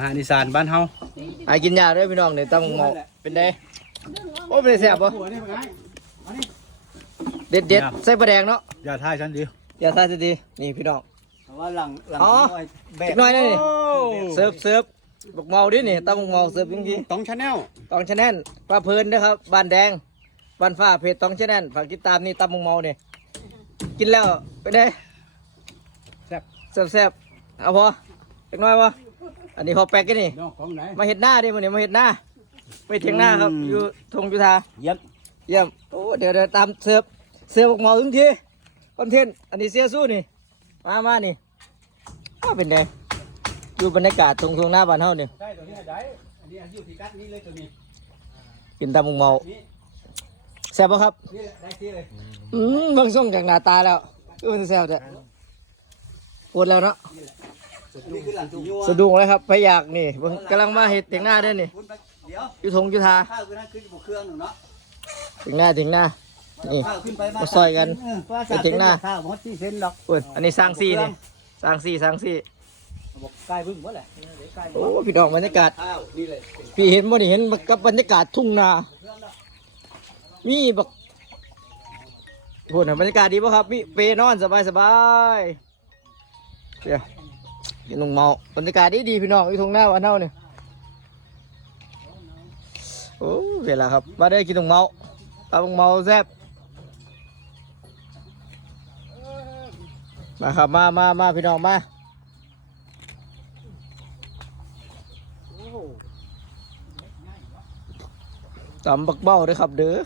อาหารอีสานบ้านเฮาไอ้กินยาด้วยพี่น้องเนี่ยตำบักเมาเป็นไงโอ้เป็นไงแซ่บปะหัวนี่เป็นไงเด็ดเด็ดๆใส่ปลาแดงเนาะอย่าท่ายฉันดิอย่าใส่จะดีนี่พี่น้องว่าหลังหลังอ๋อน้อยแบอีกกหน่อยนะนี่เสิร์ฟเสิร์ฟบักเมาดินี่ตำบักเมาเสิร์ฟจริงต้องชาแนลๆตองชะแนนปลาเพลินนะครับบ้านแดงบ้านฟ้าเพจตองชะแนนฝากติดตามนี่ตำบักเมาเนี่ยกินแล้วเป็นไงแซ่บแซ่บแซ่บๆเอาพอเล็กน้อยวะ อันนี้พอแป๊กกันนี่น้องของไหน มาเห็ดหน้าดิมันเนี่ยมาเห็ดหน้าไปเถียงหน้าครับอืม อยู่ทงยุทธาเยี่ยมเยี่ยมโอ้เดี๋ยวเดี๋ยวตามเสิร์ฟเสิร์ฟออกมาถึงทีคอนเทนต์อันนี้เสียสู้นี่มามานี่อ้าวเป็นไงอยู่บรรยากาศทงทงหน้าบ้านเฮาเนี่ยได้ตัวนี้ได้อันนี้อยู่ที่กัดนี้เลยตัวนี้ กินตามมุงเมาแซ่บปะครับ นี่ได้ที่เลยอืมเบางส่งจากหน้าตาแล้วก็มันแซ่บแต่ปวดแล้วเนาะ นี่คือหลังจุกยัวสะดุ้งเลยครับไปอยากนี่เบิ่งกำลังมาเห็ดเถียงหน้าเด้อนี่คุณไปเดี๋ยวอยู่ทงยุทธาข้าวคือนั่นคือบุกเครื่องหนึ่งเนาะเถียงหน้าเถียงหน้า นี่ ข้าวขึ้นไปมาซอยกันเว่าไปถึงหน้า ข้าวหมดที่เส้นหรอกโอ้ยอันนี้สร้างซี่นี่สร้างซี่สร้างซี่บอกใกล้พึ่งหมดแหละใกล้โอ้พี่น้องบรรยากาศ ข้าวนี่เลยพี่เห็นบ่นี่เห็นกับบรรยากาศทุ่งนา มีบักโหนะบรรยากาศดีป่ะครับ มีเปรย์นอนสบายสบายเดี๋ยวกิน ลงเมาบรรยากาศดีดีพี่น้องอยู่ทุ่งนาวันเท่าเนี่ยโอ้เวลาครับ มาได้กินลงเมาตาลงเมาแซ่บมาครับมามามาพี่น้องมาตำบักเบ้าเด้วยครับเด้อ